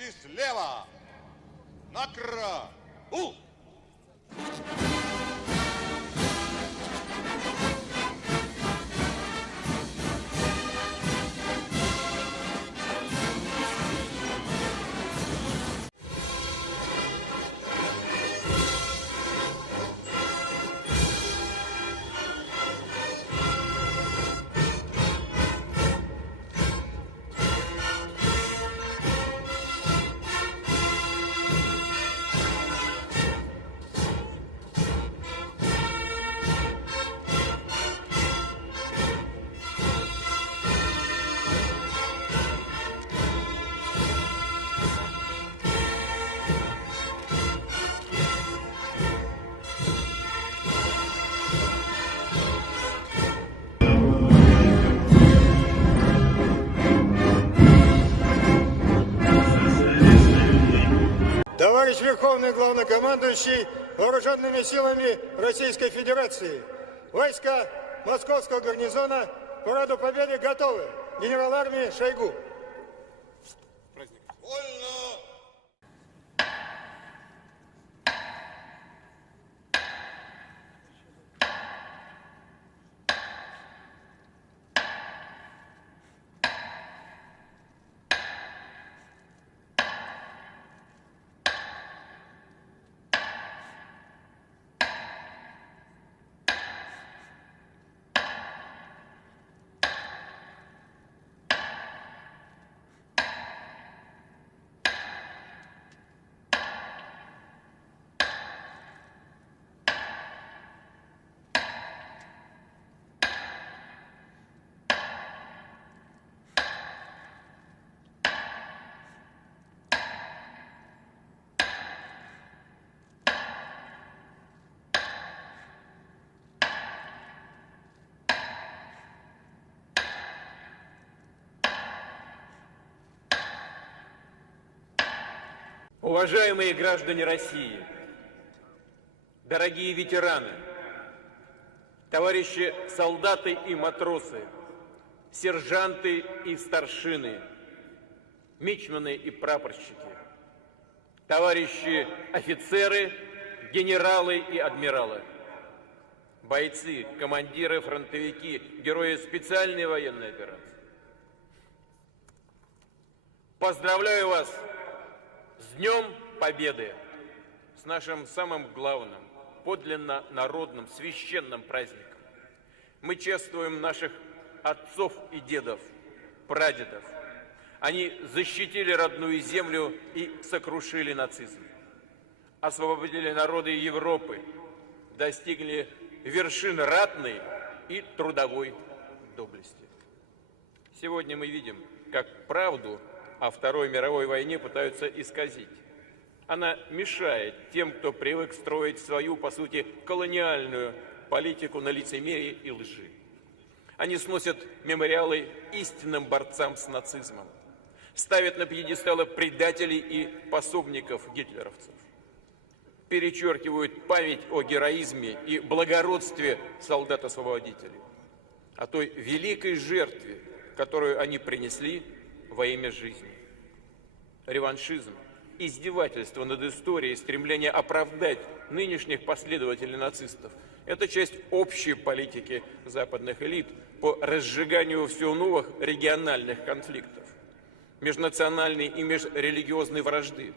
товарищи слева! Накра! У! Товарищ Верховный Главнокомандующий Вооруженными силами Российской Федерации, войска Московского гарнизона к параду Победы готовы. Генерал армии Шойгу. Вольно! Уважаемые граждане России, дорогие ветераны, товарищи солдаты и матросы, сержанты и старшины, мичманы и прапорщики, товарищи офицеры, генералы и адмиралы, бойцы, командиры, фронтовики, герои специальной военной операции. Поздравляю вас с Днем Победы, с нашим самым главным, подлинно народным, священным праздником. Мы чествуем наших отцов и дедов, прадедов. Они защитили родную землю и сокрушили нацизм. Освободили народы Европы, достигли вершин ратной и трудовой доблести. Сегодня мы видим, как правду о Второй мировой войне пытаются исказить. Она мешает тем, кто привык строить свою, по сути, колониальную политику на лицемерии и лжи. Они сносят мемориалы истинным борцам с нацизмом, ставят на пьедесталы предателей и пособников гитлеровцев, перечеркивают память о героизме и благородстве солдат-освободителей, о той великой жертве, которую они принесли во имя жизни. Реваншизм, издевательство над историей, стремление оправдать нынешних последователей нацистов – это часть общей политики западных элит по разжиганию все новых региональных конфликтов, межнациональной и межрелигиозной вражды,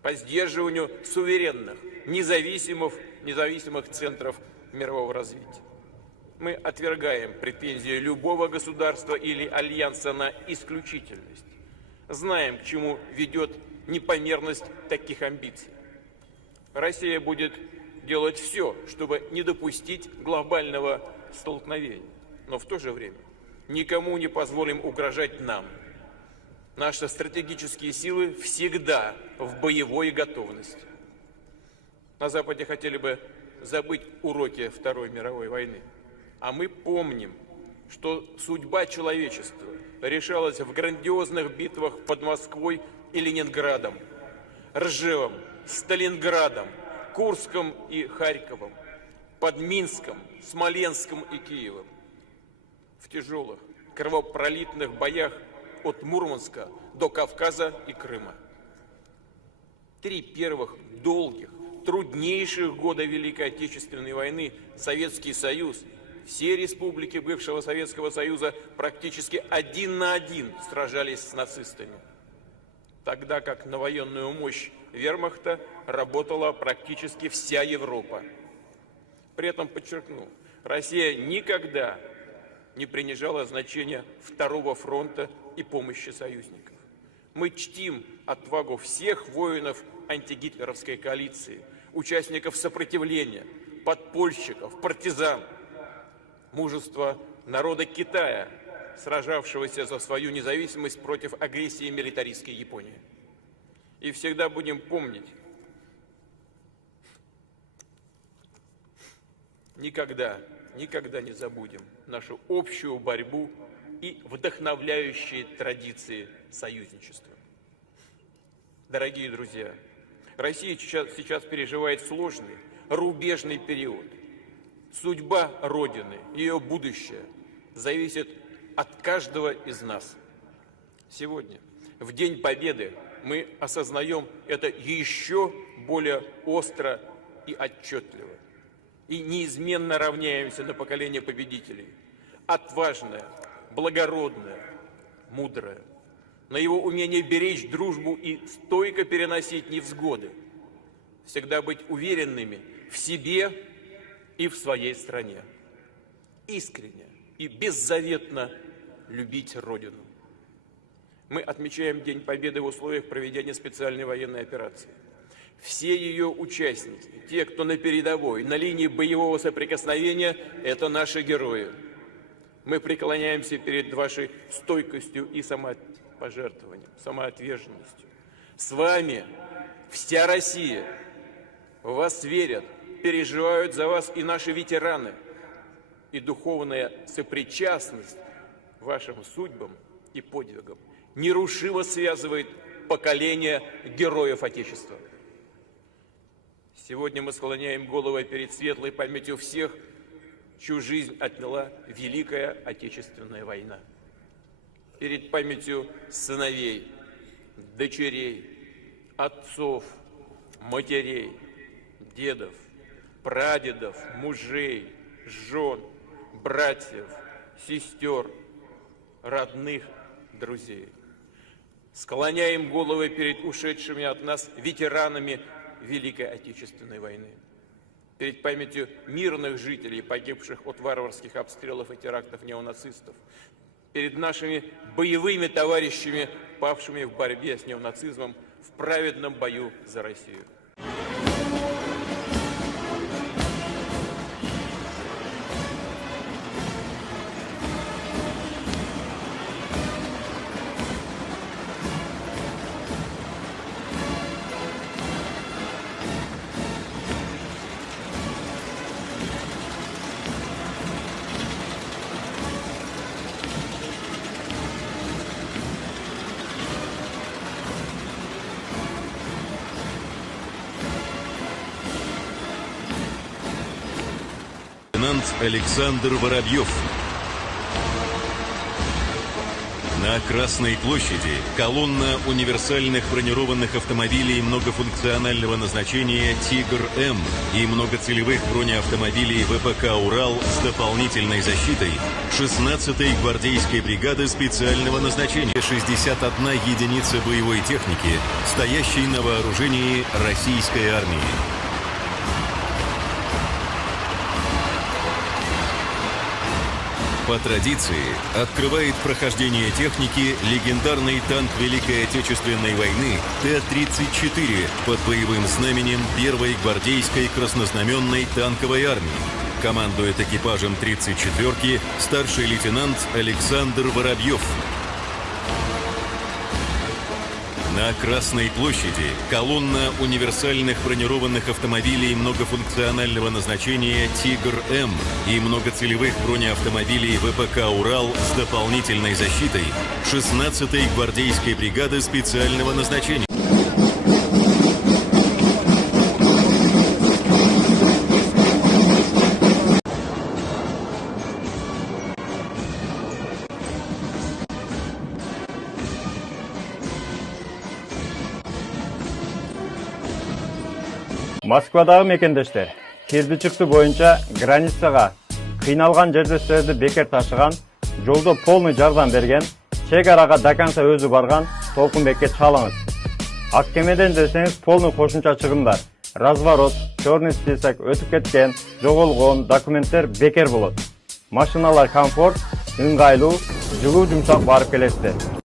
по сдерживанию суверенных, независимых центров мирового развития. Мы отвергаем претензии любого государства или альянса на исключительность. Знаем, к чему ведет непомерность таких амбиций. Россия будет делать все, чтобы не допустить глобального столкновения. Но в то же время никому не позволим угрожать нам. Наши стратегические силы всегда в боевой готовности. На Западе хотели бы забыть уроки Второй мировой войны. А мы помним, что судьба человечества решалась в грандиозных битвах под Москвой и Ленинградом, Ржевом, Сталинградом, Курском и Харьковом, под Минском, Смоленском и Киевом. В тяжелых, кровопролитных боях от Мурманска до Кавказа и Крыма. 3 первых долгих, труднейших года Великой Отечественной войны Советский Союз, все республики бывшего Советского Союза практически 1 на 1 сражались с нацистами, тогда как на военную мощь вермахта работала практически вся Европа. При этом, подчеркну, Россия никогда не принижала значения Второго фронта и помощи союзников. Мы чтим отвагу всех воинов антигитлеровской коалиции, участников сопротивления, подпольщиков, партизан, мужество народа Китая, сражавшегося за свою независимость против агрессии милитаристской Японии. И всегда будем помнить, никогда не забудем нашу общую борьбу и вдохновляющие традиции союзничества. Дорогие друзья, Россия сейчас переживает сложный, рубежный период. Судьба Родины, ее будущее зависит от каждого из нас. Сегодня, в День Победы, мы осознаем это еще более остро и отчетливо. И неизменно равняемся на поколение победителей. Отважное, благородное, мудрое. На его умение беречь дружбу и стойко переносить невзгоды. Всегда быть уверенными в себе и в своей стране. Искренне и беззаветно любить Родину. Мы отмечаем День Победы в условиях проведения специальной военной операции. Все ее участники, те, кто на передовой, на линии боевого соприкосновения, это наши герои. Мы преклоняемся перед вашей стойкостью и самопожертвованием, самоотверженностью. С вами вся Россия. В вас верят, переживают за вас и наши ветераны. И духовная сопричастность вашим судьбам и подвигам нерушимо связывает поколения героев Отечества. Сегодня мы склоняем головы перед светлой памятью всех, чью жизнь отняла Великая Отечественная война. Перед памятью сыновей, дочерей, отцов, матерей, дедов, прадедов, мужей, жен, братьев, сестер, родных, друзей. Склоняем головы перед ушедшими от нас ветеранами Великой Отечественной войны, перед памятью мирных жителей, погибших от варварских обстрелов и терактов неонацистов, перед нашими боевыми товарищами, павшими в борьбе с неонацизмом в праведном бою за Россию. Лейтенант Александр Воробьев. На Красной площади колонна универсальных бронированных автомобилей многофункционального назначения «Тигр-М» и многоцелевых бронеавтомобилей ВПК «Урал» с дополнительной защитой 16-й гвардейской бригады специального назначения. 61 единица боевой техники, стоящей на вооружении российской армии. По традиции открывает прохождение техники легендарный танк Великой Отечественной войны Т-34 под боевым знаменем 1-й гвардейской краснознаменной танковой армии. Командует экипажем 34-ки старший лейтенант Александр Воробьев. На Красной площади колонна универсальных бронированных автомобилей многофункционального назначения «Тигр-М» и многоцелевых бронеавтомобилей ВПК «Урал» с дополнительной защитой 16-й гвардейской бригады специального назначения. Москвадагы мекендештер кирди чыкты боюнча границага кыйналган жердештерди бекер ташыган, жолдо полный жардам берген, чек арага до конца өзү барган Толкунбекке чалыңыз. Ак кемеден десеңиз полный кошумча чыгымдар, разворот, черный список, өтүп кеткен, жоголгон документтер бекер болот. Машиналар комфорт, ыңгайлуу, жылуу жумшак барып келесиздер.